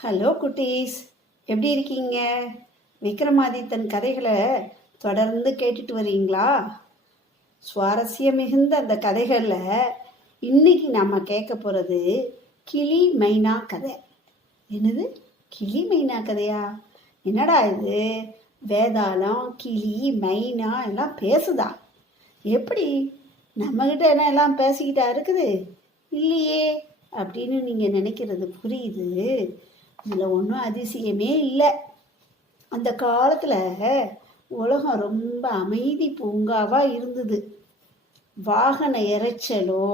Hello குட்டீஸ், எப்படி இருக்கீங்க? விக்ரமாதித்தன் கதைகளை தொடர்ந்து கேட்டுட்டு வரீங்களா? சுவாரஸ்யம் மிகுந்த அந்த கதைகளில் இன்னைக்கு நாம் கேட்க போகிறது கிளி மைனா கதை. என்னது, கிளி மைனா கதையா? என்னடா இது, வேதாளம் கிளி மைனா எல்லாம் பேசுதா? எப்படி நம்மக்கிட்ட என்ன எல்லாம் பேசிக்கிட்டா இருக்குது? இல்லையே அப்படின்னு நீங்கள் நினைக்கிறது புரியுது. இதில் ஒன்றும் அதிசயமே இல்லை. அந்த காலத்தில் உலகம் ரொம்ப அமைதி பூங்காவாக இருந்தது. வாகன இறைச்சலோ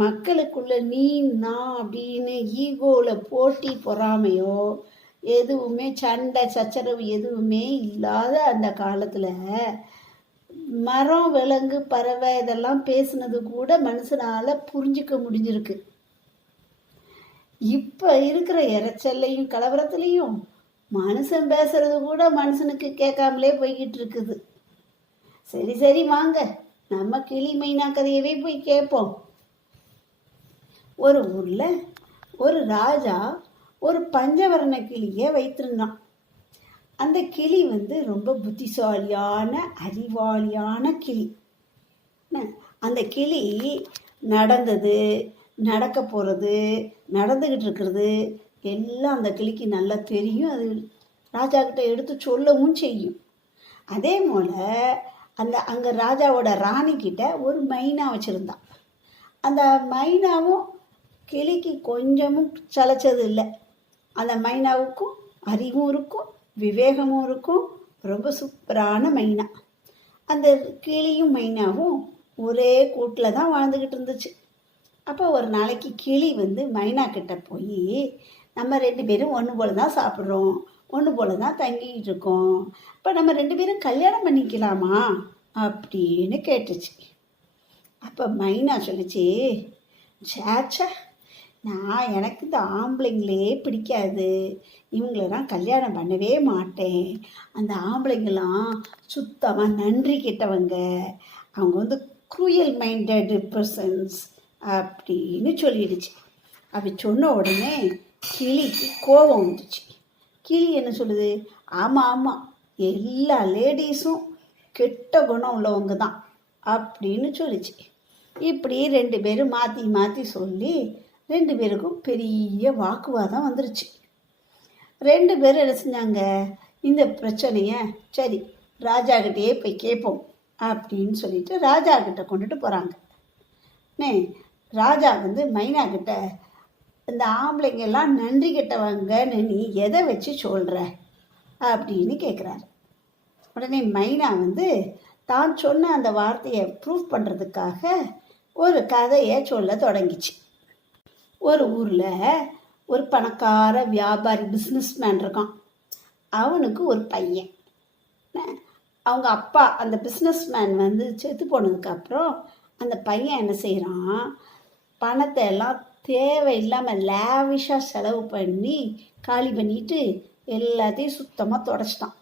மக்களுக்குள்ள நீ நான் அப்படின்னு ஈகோவில் போட்டி பொறாமையோ எதுவுமே சண்டை சச்சரவு எதுவுமே இல்லாத அந்த காலத்தில் மரம் விலங்கு பறவை இதெல்லாம் பேசுனது கூட மனுஷனால் புரிஞ்சிக்க முடிஞ்சிருக்கு. இப்போ இருக்கிற இறைச்சல்லையும் கலவரத்துலேயும் மனுஷன் பேசுறது கூட மனுஷனுக்கு கேட்காமலே போய்கிட்டு இருக்குது. சரி சரி வாங்க, நம்ம கிளி மைனா கதையவே போய் கேட்போம். ஒரு ஊரில் ஒரு ராஜா ஒரு பஞ்சவர்ண கிளியை வைத்திருந்தான். அந்த கிளி ரொம்ப புத்திசாலியான அறிவாளியான கிளி. அந்த கிளி நடந்தது, நடக்க போகிறது, நடந்துக்கிட்டு இருக்கிறது எல்லாம் அந்த கிளிக்கு நல்லா தெரியும். அது ராஜா கிட்ட எடுத்து சொல்லவும் செய்யும். அதே போல் அங்கே ராஜாவோட ராணிக்கிட்ட ஒரு மைனா வச்சுருந்தான். அந்த மைனாவும் கிளிக்கு கொஞ்சமும் சளைச்சது இல்லை. அந்த மைனாவுக்கும் அறிவும் இருக்கும், விவேகமும் இருக்கும். ரொம்ப சூப்பரான மைனா. அந்த கிளியும் மைனாவும் ஒரே கூட்டில் தான் வாழ்ந்துக்கிட்டு இருந்துச்சு. அப்போ ஒரு நாளைக்கு கிளி மைனா கிட்ட போய், நம்ம ரெண்டு பேரும் ஒன்று போல தான் சாப்பிட்றோம், ஒன்று போல தான் தங்கிக்கிட்டு இருக்கோம், இப்போ நம்ம ரெண்டு பேரும் கல்யாணம் பண்ணிக்கலாமா அப்படின்னு கேட்டுச்சு. அப்போ மைனா சொல்லிச்சு, சேச்சா, எனக்கு இந்த ஆம்பளைங்களே பிடிக்காது, இவங்களெல்லாம் கல்யாணம் பண்ணவே மாட்டேன். அந்த ஆம்பளைங்களாம் சுத்தமாக நன்றி கெட்டவங்க, அவங்க க்ரூயல் மைண்டட் பர்சன்ஸ் அப்படின்னு சொல்லிடுச்சு. அப்படி சொன்ன உடனே கிளிக்கு கோபம் வந்துச்சு. கிளி என்ன சொல்லுது, ஆமாம் ஆமாம், எல்லா லேடிஸும் கெட்ட குணம் உள்ளவங்க தான் அப்படின்னு சொல்லிச்சு. இப்படி ரெண்டு பேரும் மாற்றி மாற்றி சொல்லி ரெண்டு பேருக்கும் பெரிய வாக்குவாதம் வந்துருச்சு. ரெண்டு பேரும் என்ன செஞ்சாங்க, இந்த பிரச்சனையை சரி ராஜாக்கிட்டே போய் கேட்போம் அப்படின்னு சொல்லிட்டு ராஜா கிட்ட கொண்டுட்டு போகிறாங்க. ராஜா மைனா கிட்ட, இந்த ஆம்பளைங்கெல்லாம் நன்றி கெட்டவங்கன்னு நீ எதை வச்சு சொல்கிற அப்படின்னு கேட்குறாரு. உடனே மைனா தான் சொன்ன அந்த வார்த்தையை ப்ரூவ் பண்ணுறதுக்காக ஒரு கதையை சொல்ல தொடங்கிச்சு. ஒரு ஊரில் ஒரு பணக்கார வியாபாரி பிஸ்னஸ்மேன் இருக்கான். அவனுக்கு ஒரு பையன். அவங்க அப்பா அந்த பிஸ்னஸ்மேன் செத்து போனதுக்கப்புறம் அந்த பையன் என்ன செய்கிறான், பணத்தை எல்லாம் தேவையில்லாமல் லேவிஷாக செலவு பண்ணி காலி பண்ணிட்டு எல்லாத்தையும் சுத்தமாக தொடச்சிட்டான்.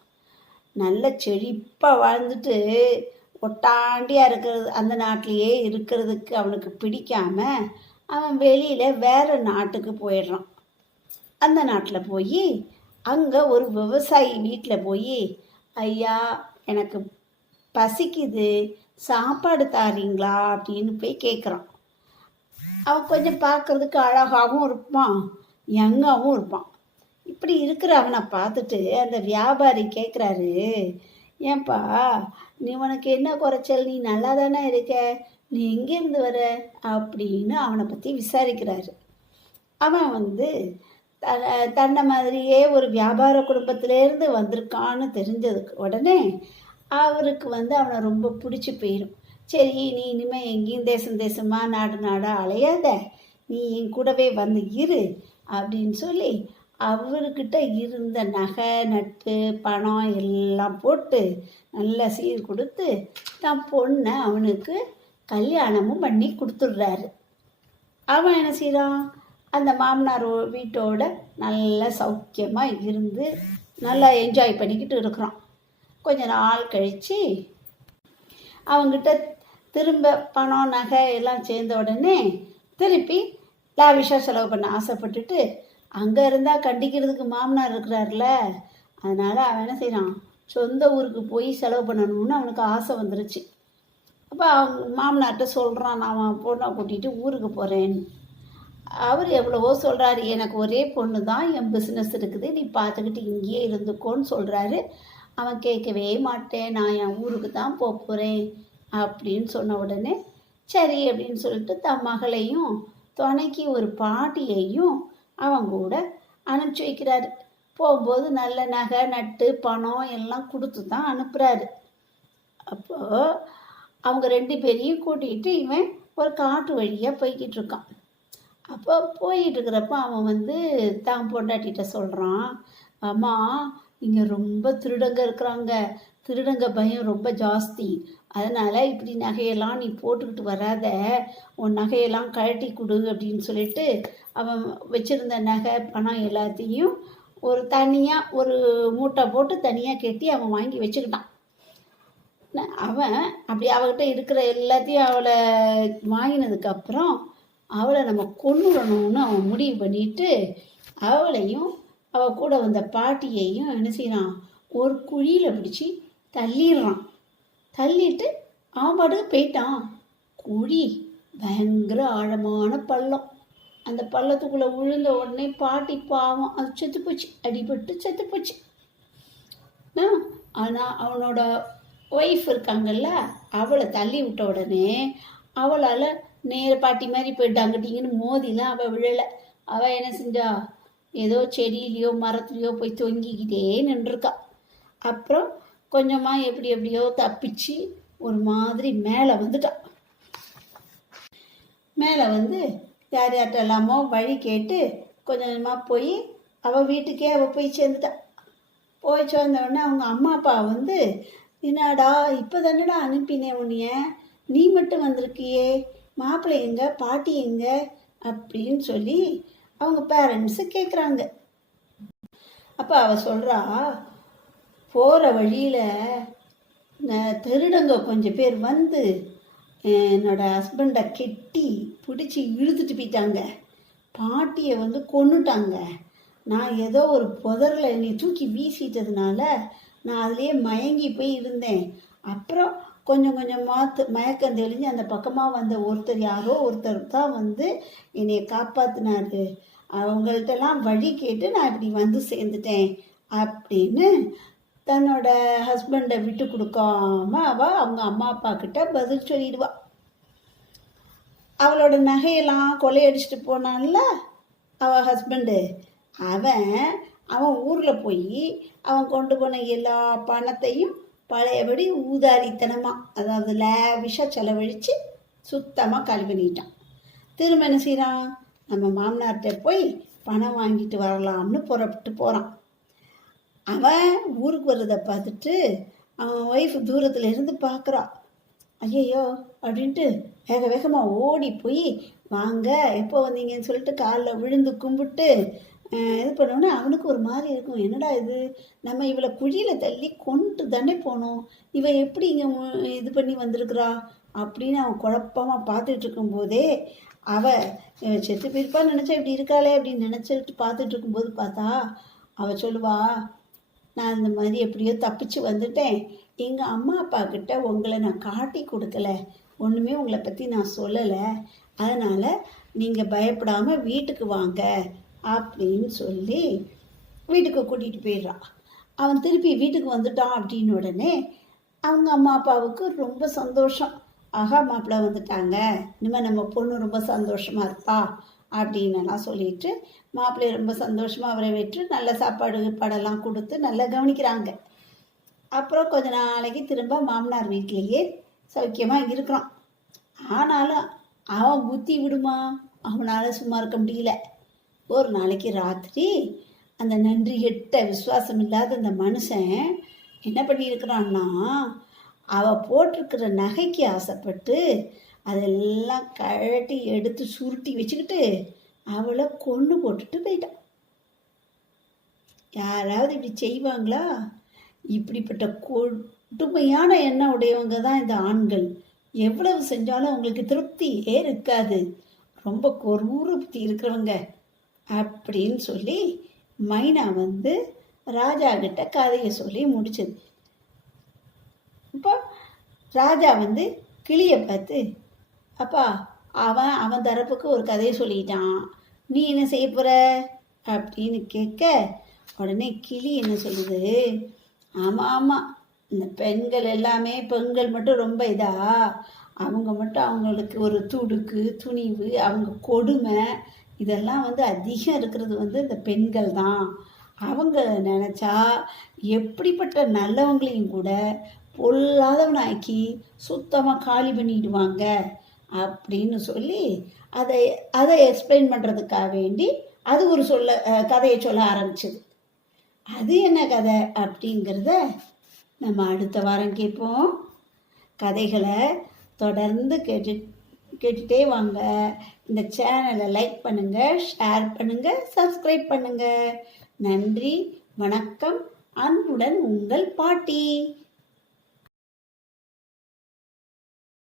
நல்ல செழிப்பாக வாழ்ந்துட்டு ஒட்டாண்டியாக இருக்கிறது அந்த நாட்டிலையே இருக்கிறதுக்கு அவனுக்கு பிடிக்காம அவன் வெளியில் வேறு நாட்டுக்கு போயிடுறான். அந்த நாட்டில் போய் அங்கே ஒரு விவசாயி வீட்டில் போய், ஐயா எனக்கு பசிக்குது, சாப்பாடு தாரீங்களா அப்படின்னு போய் கேட்குறான். அவன் கொஞ்சம் பார்க்குறதுக்கு அழகாகவும் இருப்பான், யங்காகவும் இருப்பான். இப்படி இருக்கிற அவனை பார்த்துட்டு அந்த வியாபாரி கேட்குறாரு, ஏன்பா நீ உனக்கு என்ன குறைச்சல், நீ நல்லா தானே இருக்க, நீ எங்கேருந்து வர அப்படின்னு அவனை பற்றி விசாரிக்கிறாரு. அவன் தன்னை மாதிரியே ஒரு வியாபார குடும்பத்திலேருந்து வந்திருக்கான்னு தெரிஞ்சதுக்கு உடனே அவருக்கு அவனை ரொம்ப பிடிச்சி போயிடும். சரி, நீ இனிமேல் எங்கேயும் தேசம் தேசமாக நாடு நாடாக அலையாத, நீ என் கூடவே இரு அப்படின்னு சொல்லி அவர்கிட்ட இருந்த நகை நட்டு பணம் எல்லாம் போட்டு நல்ல சீர் கொடுத்து தான் பொண்ணை அவனுக்கு கல்யாணமும் பண்ணி கொடுத்துட்றாரு. அவன் என்ன செய்கிறான், அந்த மாமனார் வீட்டோட நல்ல சௌக்கியமாக இருந்து நல்லா என்ஜாய் பண்ணிக்கிட்டு இருக்கிறான். கொஞ்ச நாள் கழித்து அவங்ககிட்ட திரும்ப பணம் நகை எல்லாம் சேர்ந்த உடனே திருப்பி லாவிஷாக செலவு பண்ண ஆசைப்பட்டுட்டு அங்கே இருந்தால் கண்டிக்கிறதுக்கு மாமனார் இருக்கிறார்ல, அதனால் அவன் என்ன செய்கிறான், சொந்த ஊருக்கு போய் செலவு பண்ணணும்னு அவனுக்கு ஆசை வந்துருச்சு. அப்போ அவங்க மாமனார்கிட்ட சொல்கிறான், நான் பொண்ணை கூட்டிகிட்டு ஊருக்கு போகிறேன்னு. அவர் எவ்வளவோ சொல்கிறாரு, எனக்கு ஒரே பொண்ணு தான், என் பிஸ்னஸ் இருக்குது, நீ பார்த்துக்கிட்டு இங்கேயே இருந்துக்கோன்னு சொல்கிறாரு. அவன் கேட்கவே மாட்டேன், நான் என் ஊருக்கு தான் போகிறேன் அப்படின்னு சொன்ன உடனே சரி அப்படின்னு சொல்லிட்டு தன் மகளையும் துணைக்கு ஒரு பாட்டியையும் அவன் கூட அனுப்பிச்சி வைக்கிறாரு. போகும்போது நல்ல நகை நட்டு பணம் எல்லாம் கொடுத்து தான் அனுப்புகிறாரு. அப்போது அவங்க 2 பேரையும் கூட்டிகிட்டு இவன் ஒரு காட்டு வழியாக போய்கிட்டு இருக்கான். அப்போ போயிட்டு இருக்கிறப்ப அவன் வந்து தான் பொண்டாட்டிகிட்ட சொல்கிறான், அம்மா இங்கே ரொம்ப திருடங்க இருக்கிறாங்க, திருடங்க பயம் ரொம்ப ஜாஸ்தி, அதனால் இப்படி நகையெல்லாம் நீ போட்டுக்கிட்டு வராத, உன் நகையெல்லாம் கழட்டி கொடு அப்படின்னு சொல்லிட்டு அவன் வச்சுருந்த நகை பணம் எல்லாத்தையும் ஒரு தனியாக ஒரு மூட்டை போட்டு தனியாக கட்டி அவன் வாங்கி வச்சுக்கிட்டான். அவன் அப்படி அவகிட்ட இருக்கிற எல்லாத்தையும் அவளை வாங்கினதுக்கப்புறம் அவளை நம்ம கொன்னுடணும்னு அவன் முடிவு பண்ணிட்டு அவளையும் அவள் கூட வந்த பாட்டியையும் என்ன செய்கிறான், ஒரு குழியில் பிடிச்சி தள்ளிடுறான். தள்ளிட்டு அவன் பாட்டுக்கு போயிட்டான். குழி பயங்கர ஆழமான பள்ளம். அந்த பள்ளத்துக்குள்ளே விழுந்த உடனே பாட்டி பாவம் அது செத்து போச்சு, அடிபட்டு செத்து போச்சு. ஆனால் அவனோட ஒய்ஃப் இருக்காங்கல்ல, அவளை தள்ளி விட்ட உடனே அவளால் நேர பாட்டி மாதிரி போயிட்டு அங்கிட்டிங்கன்னு மோதிலாம் அவள் விழலை. அவள் என்ன செஞ்சா, ஏதோ செடியிலையோ மரத்துலையோ போய் தொங்கிக்கிட்டே நின்றுருக்கா. அப்புறம் கொஞ்சமாக எப்படி எப்படியோ தப்பிச்சு ஒரு மாதிரி மேலே வந்துட்டான். மேலே வந்து யார் யார்கிட்ட எல்லாமோ வழி கேட்டு கொஞ்சம் கொஞ்சமாக போய் அவள் வீட்டுக்கே அவள் போய் சேர்ந்துட்டான். போய் சேர்ந்தவுடனே அவங்க அம்மா அப்பா வந்து, என்னடா இப்போ தானடா அனுப்பினேன் உன்னைய, நீ மட்டும் வந்திருக்கியே, மாப்பிள்ளை எங்க பாட்டி எங்க அப்படின்னு சொல்லி அவங்க பேரண்ட்ஸு கேட்குறாங்க. அப்போ அவள் சொல்கிறா, போகிற வழியில் திருடங்க கொஞ்சம் பேர் வந்து என்னோடய ஹஸ்பண்டை கெட்டி பிடிச்சி இழுத்துட்டு போயிட்டாங்க, பாட்டியை வந்து கொன்னுட்டாங்க. நான் ஏதோ ஒரு புதரில் என்னை தூக்கி வீசிட்டதுனால நான் அதுலேயே மயங்கி போய் இருந்தேன். அப்புறம் கொஞ்சம் கொஞ்சமாக மயக்கம் தெளிஞ்சு அந்த பக்கமாக வந்த ஒருத்தர், யாரோ ஒருத்தர் தான் வந்து என்னை காப்பாற்றினாரு, அவங்கள்ட்டெல்லாம் வழி கேட்டு நான் இப்படி வந்து சேர்ந்துட்டேன் அப்படின்னு தன்னோட ஹஸ்பண்டை விட்டு கொடுக்காம அவள் அவங்க அம்மா அப்பா கிட்ட பதில் சொல்லிடுவா. அவளோட நகையெல்லாம் கொள்ளையடிச்சிட்டு போனான்ல அவள் ஹஸ்பண்டு, அவன் ஊரில் போய் அவன் கொண்டு போன எல்லா பணத்தையும் பழையபடி ஊதாரித்தனமாக, அதாவது லேவிஷாக செலவழித்து சுத்தமாக காலி பண்ணிட்டான். திரும்ப என்ன செய்கிறான், நம்ம மாமனார்கிட்ட போய் பணம் வாங்கிட்டு வரலாம்னு புறப்பட்டு போகிறான். அவன் ஊருக்கு வர்றதை பார்த்துட்டு அவன் ஒய்ஃப் தூரத்தில் இருந்து பார்க்குறான். ஐயையோ அப்படின்ட்டு வேக வேகமாக ஓடி போய், வாங்க எப்போ வந்தீங்கன்னு சொல்லிட்டு காலில் விழுந்து கும்பிட்டு இது பண்ணோன்னே அவனுக்கு ஒரு மாதிரி இருக்கும், என்னடா இது, நம்ம இவளை குழியில் தள்ளி கொண்டு தானே போனோம், இவன் எப்படி இங்கே இது பண்ணி வந்திருக்கிறா அப்படின்னு அவன் குழப்பமாக பார்த்துட்டு இருக்கும்போதே அவள் செத்து போயிருப்பான்னு நினச்சா இப்படி இருக்காளே அப்படின்னு நினச்சிட்டு பார்த்துட்டு இருக்கும்போது பார்த்தா அவள் சொல்லுவா, நான் இந்த மாதிரி எப்படியோ தப்பிச்சு வந்துட்டேன், எங்கள் அம்மா அப்பா கிட்ட உங்களை நான் காட்டி கொடுக்கல, ஒன்றுமே உங்களை பற்றி நான் சொல்லலை, அதனால் நீங்கள் பயப்படாமல் வீட்டுக்கு வாங்க அப்படின்னு சொல்லி வீட்டுக்கு கூட்டிகிட்டு போயிடுறான். அவன் திருப்பி வீட்டுக்கு வந்துட்டான் அப்படின்னு உடனே அவங்க அம்மா அப்பாவுக்கு ரொம்ப சந்தோஷம். ஆகா மாப்பிள்ளை வந்துட்டாங்க, இனிமேல் நம்ம பொண்ணு ரொம்ப சந்தோஷமாக இருப்பா அப்படின்னலாம் சொல்லிட்டு மாப்பிள்ளையை ரொம்ப சந்தோஷமாக அவரை விட்டு நல்ல சாப்பாடு படம்லாம் கொடுத்து நல்லா கவனிக்கிறாங்க. அப்புறம் கொஞ்ச நாளைக்கு திரும்ப மாமனார் வீட்டிலேயே சௌக்கியமாக இருக்கிறான். ஆனாலும் அவன் புத்தி விடுமா, அவனால் சும்மா இருக்க முடியல. ஒரு நாளைக்கு ராத்திரி அந்த நன்றி கெட்ட விசுவாசம் இல்லாத அந்த மனுஷன் என்ன பண்ணியிருக்கிறான்னா, அவள் போட்டிருக்கிற நகைக்கு ஆசைப்பட்டு அதெல்லாம் கழட்டி எடுத்து சுருட்டி வச்சுக்கிட்டு அவளை கொன்று போட்டுட்டு போயிட்டான். யாராவது இப்படி செய்வாங்களா? இப்படிப்பட்ட கொடுமையான எண்ணம் உடையவங்க தான் இந்த ஆண்கள். எவ்வளவு செஞ்சாலும் அவங்களுக்கு திருப்தியே இருக்காது. ரொம்ப கொரூர புத்தி இருக்கிறவங்க. அப்படின்னு சொல்லி மைனா வந்து ராஜா கிட்ட கதையை சொல்லி முடிச்சது. இப்போ ராஜா வந்து கிளியை பார்த்து, அப்பா அவன் தரப்புக்கு ஒரு கதையை சொல்லிட்டான், நீ என்ன செய்ய போற அப்படின்னு கேட்க, உடனே கிளி என்ன சொல்லுது, ஆமாம் ஆமாம், இந்த பெண்கள் எல்லாமே பெண்கள் மட்டும் ரொம்ப அவங்க மட்டும் அவங்களுக்கு ஒரு துடுக்கு துணிவு, அவங்க கொடுமை இதெல்லாம் வந்து அதிகம் இருக்கிறது வந்து இந்த பெண்கள் தான். அவங்க நினச்சா எப்படிப்பட்ட நல்லவங்களையும் கூட பொல்லாதவனாக்கி சுத்தமாக காலி பண்ணிடுவாங்க அப்படின்னு சொல்லி அதை அதை எக்ஸ்பிளைன் பண்ணுறதுக்காக வேண்டி அது ஒரு கதையை சொல்ல ஆரம்பிச்சது. அது என்ன கதை அப்படிங்கிறத நம்ம அடுத்த வாரம் கேட்போம். கதைகளை தொடர்ந்து கேட்டுட்டே வாங்க. இந்த சேனலை லைக் பண்ணுங்கள், ஷேர் பண்ணுங்கள், சப்ஸ்கிரைப் பண்ணுங்கள். நன்றி, வணக்கம். அன்புடன் உங்கள் பாட்டி.